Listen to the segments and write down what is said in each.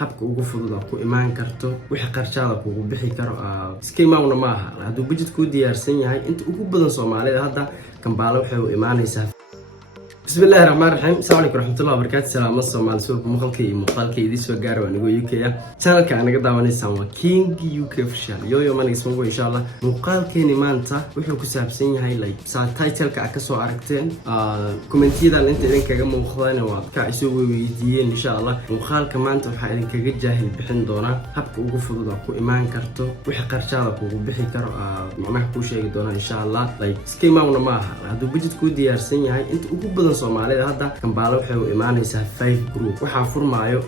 habka ugu fudud oo ku imaan karto wixii qarshaada kugu bixi karo iskaymaawna maaha hadduu budget ku diyaarsan yahay inta ugu badan Soomaalida hadda Kampala waxay u imaanaysaa بسم الله الرحمن الرحيم السلام عليكم ورحمة الله وبركاته سلام الصومال سوق مقالكي دي سوق قارو أنا يو كي channel كأنا قد دعوني سوا كينج يو كي official يو ما نسمعه إن شاء الله مقالكي نمانتا وحنا كسبسين هاي لايك ساعة تايتل كأكسو عرقتين كومنتي ده اللي أنت إذا كجم مخلنا وكأسوي ويدين إن شاء الله مقال كمان تروح إذا كجد جاهل بحين دونا هبك وقفوا ضد أكو إيمان كرتو وحقر شارك وبحي كرو ما محكو شيء دونا إن شاء الله لايك سكيما ونماها هذا بيجي تكون ديارسين هاي أنت أكو Soomaalida hadda Kampala waxay u imaanaysaa 5 group waxa furmaayo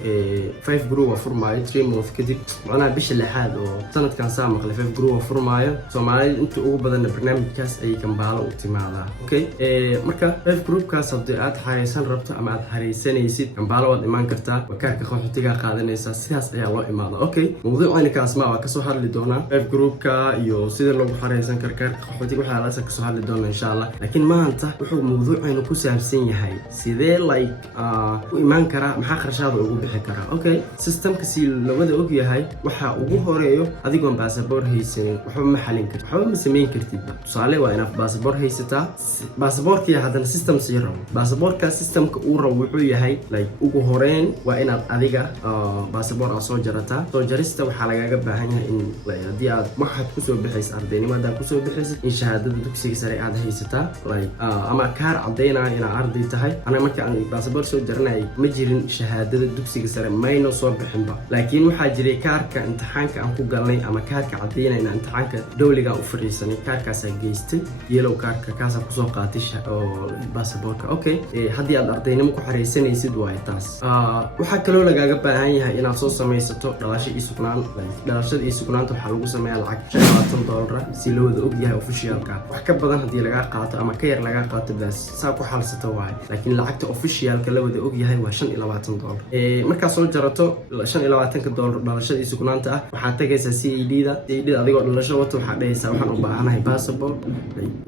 5 group waa furmaayo 3 month kadib macnaha bisha lixaad oo sanadkan saa maqlay 5 group waa furmaayo Soomaalida inta ugu badan barnaamijkaas ay Kampala u timaadaa okay marka 5 group kaas hadii aad xareysan rabto ama aad xareysanaysid Kampala waad imaan kartaa wakaarka qaxootiga qaadanaysa sidaas ayaa loo imaada okay mowduucani kaas ma waa ka soo hadli doonaa 5 group ka iyo sida loogu xareysan karkaarka qaxootiga waxa la ka soo hadli doonaa insha Allah laakiin maanta wuxuu mowduucaynu ku saabsan yahay sidee like u imaan kara maxaa qarshaada ugu bixi kara okay systemka si labada og yahay waxa ugu horeeyo adigoon passport haysan waxba ma xalin kartid waxba ma sameyn kartid tusaale waa inaad passport haysataa passportkii hadana system zero passportka systemka uu rabo wuxuu yahay like ugu horeen waa inaad adiga passport soo jarataa soo jarista waxa lagaga baahan yahay in hadii aad waxaad ku soo bixaysaa ardaynimada ku soo bixaysid in shahaadada dugsiga sare aad haysataa like ama kaar cadeynaya in arday tahay أنا ما كان باسبور سو جرناي ما جيرين شهادة دكسي سر ما ينصب بحنبا لكن وحاجري كارك امتحانك أم كوجلني أما كارك عدينا إن امتحانك دولي جا أفريسني كارك سجيست يلو كارك كاسا كسوقاتش أو باسبورك أوكي حدي أدرتيني مكو حريسني يسد وايتاس وحكلو لجا جبا هاي إن أصوص سمي ستو دلاشي إسقنان دلاشة إسقنان تحلو سمي العك $10 سيلو ذو بيها أوفيشال كا وحكب بدن هدي لجا قاطع أما كير لجا قاطع بس ساكو حال ستواي لكن lacagta officialka la wada og yahay waa $25 marka soo jarato $25 dhalashadiisa kunaanta ah waxa tagaysaa CID-da adigoo dhalasho wato waxa dhaysaa waxaan u baahanahay passport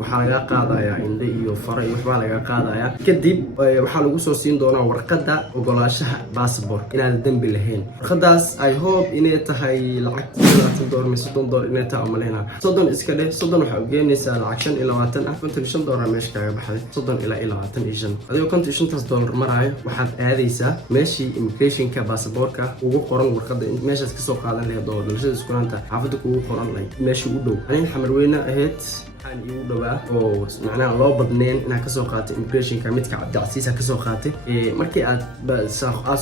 waxa laga qaadayaa indho iyo faro iyo waxba laga qaadayaa kadib waxa lagu soo siin doonaa warqadda ogolaanshaha passport inaad dambi lahayn warqadaas I hope inay tahay lacag $30 mise $30 inay tahay amalena 30 iska dheh 30 waxa u geenaysaa lacag $25 ah $25 meesha kaga baxday 30 ilaa 25 adigo $25 maraayo waxaad aadaysaa meeshii immigrationka passportka ugu qoran warqadda meeshaas ka soo qaadan lahayd oo dhalashada iskuulaanta xaafadda kugu qoran meeshii u dhow aniga xamarweyne ahayd aan igu dhawaa oo macnaha loo badneen inaan ka soo qaatay immigrationka midka cabdicasiis ka soo qaatay markii aad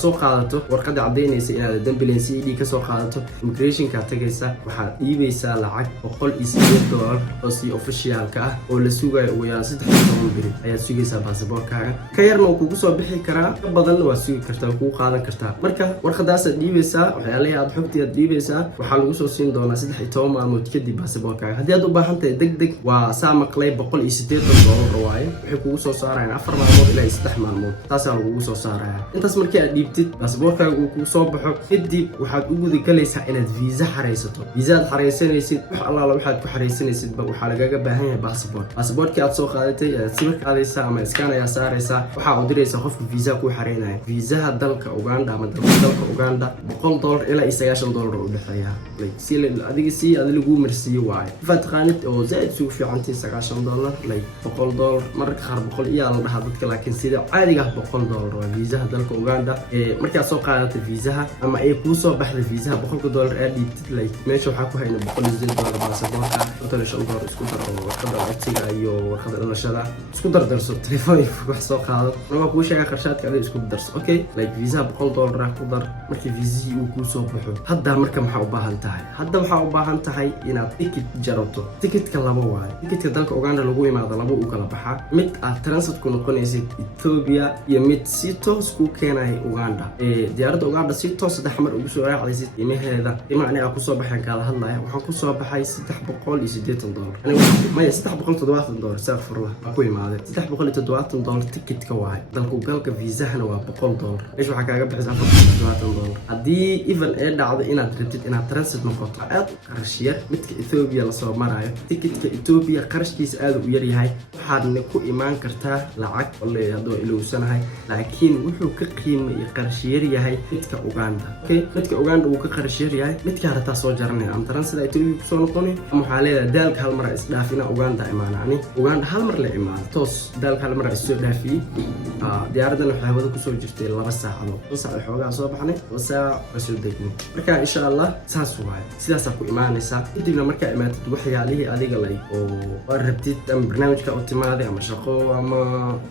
soo qaadato warqadda cadeynaysa inaad dambileen CID ka soo qaadato immigrationka tagaysa waxaad iibaysaa lacag $108 oo si officialka ah oo la sugayo ugu yaraan 3 biri ayaad sugaysaa passportkaaga ka yarna uu kugu soo bixi karaa ka badanna waa sugi kartaa kugu qaadan kartaa marka warqadaas aad dhiibaysaa waxyaalaha aad xogtii aad dhiibaysaa waxaa lagu soo siin doonaa 13 maalmood kadib passportkaaga haddii aad u baahan tahay degdeg waa saa maqlay $180 waaye waxay kugu soo saarayaan 4 maalmood ilaa 3 maalmood taasaa lagu soo saarayaa intaas markii aad dhiibtid passportkaaga uu kugu soo baxo kadib waxaad u gudi galaysaa inaad visa xareysato visa aad xareysanaysid wax allaala waxaad ku xareysanaysid waxaa lagaga baahan yahay passportkii aad soo qaadatay aad sawir qaadaysaa ama scan ayaa saaraysaa waxa uu diraysaa qofka visa ku xareynaya visaha dalka Uganda ama dalka Uganda $100 ilaa $90 u dhaxeeya like si adiga si aad lagu marsiyo waay fatqaanid oo zaid suuq fiicantii $90 like $100 marka qaar $100 iyo la dhahaa dadka laakiin sida caadiga $100 waa visaha dalka Uganda marka soo qaadatay visaha ama ay ku soo baxday visaha $100 aad dhiibtid like meesha waxa ku hayna $100 passportka $35 isku dar oo warqadda codsiga iyo warqadda dhalashada isku dardarso telefoonka wax soo qaado ma ku sheega qarshaadka aad isku darso okay like visa $100 ku dar markii visa uu ku soo baxo hadda marka maxaa u baahan tahay inaad ticket jarato ticketka laba waaye ticketka dalka Uganda lagu yimaado laba u kala baxaa mid aad transit ku noqonaysid Ethiopia iyo mid si toos ku keenay Uganda diyaaradda Uganda si toos saddex mar ugu soo raacaysid qiimaheeda aniga ku soo baxay kala hadlaya waxaan ku soo baxay $380 aniga ma $370 safar ku imaaday $370 ticketka waaye dalka Uganda visa-hana waa $100 meesha waxa kaaga bixis $470 haddii even ay dhacdo inaad rabtid inaad transit noqoto aad qarashiyad midka Ethiopia la soo marayo ticketka Ethiopia Ethiopia qarashkiisa aad u yar yahay waxaadna ku imaan kartaa lacag wallahi hadoo ilowsanahay laakiin wuxuu ka qiimo iyo qarash yar yahay midka Uganda okay midka Uganda uu ka qarash yar yahay midka harata soo jaranay am taran sida Ethiopia ku soo noqonay ama waxa leedahay daalka hal mar isdhaafina Uganda imaanani Uganda hal mar la imaan toos daalka hal mar isoo dhaafi diyaaradana waxay wada ku soo jirtay 2 saacadood saac xoogaa soo baxnay saac soo degnay marka insha Allah saas waay sidaas ku imaanaysa idina marka imaatid waxyaalihii adiga lay oo rabtid am barnaamijka u timaade ama shaqo ama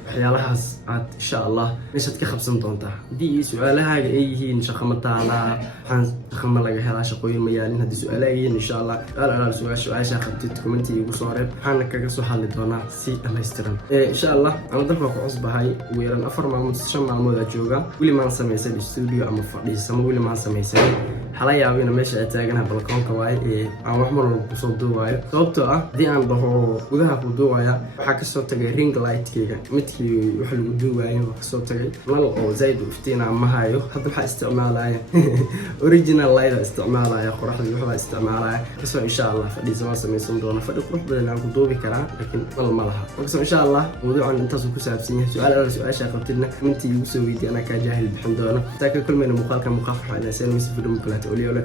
waxyaalahaas aad insha Allah meeshad ka qabsan doontaa hadii su'aalahaaga ay yihiin shaqo ma taala waxaan shaqo laga helaa shaqooyin ma yaalin hadii su'aalaha yihiin insha Allah su'aasha qabtid commenti igu soo reeb waxaan kaga soo hadli doonaa si dhameystiran insha Allah aan dalka ku cusbahay ugu yaraan 4 maalmood 5 maalmood jooga wili ma sameeyay studio ama fadhiisamo wili ma sameeyay hala yaabina meesha ay taaganahay balkoonka waay aan wax mar walba soo duubayo sababtoo ah hadii aan dhaho gudaha ku duubaya waxa ka soo tagay ring light-kayga midkii wax lagu duubayo ka soo tagay nal oo zaid u iftiina ma hayo hadda waxa isticmaalaya original light isticmaalaya qoraxda waxa isticmaalaya kasoo insha Allah fadhiisamo sameeysan doona fadhi qurux badan aan ku duubi karaa laakiin mal ma laha kasoo insha Allah mawduucan intaas ku saabsan yahay su'aasha qabtidna intii ugu soo weydiiyay ana ka jaahil bixin doona taa ka kulmayna muuqaalka waxa inaan soo video kale oo leeyahay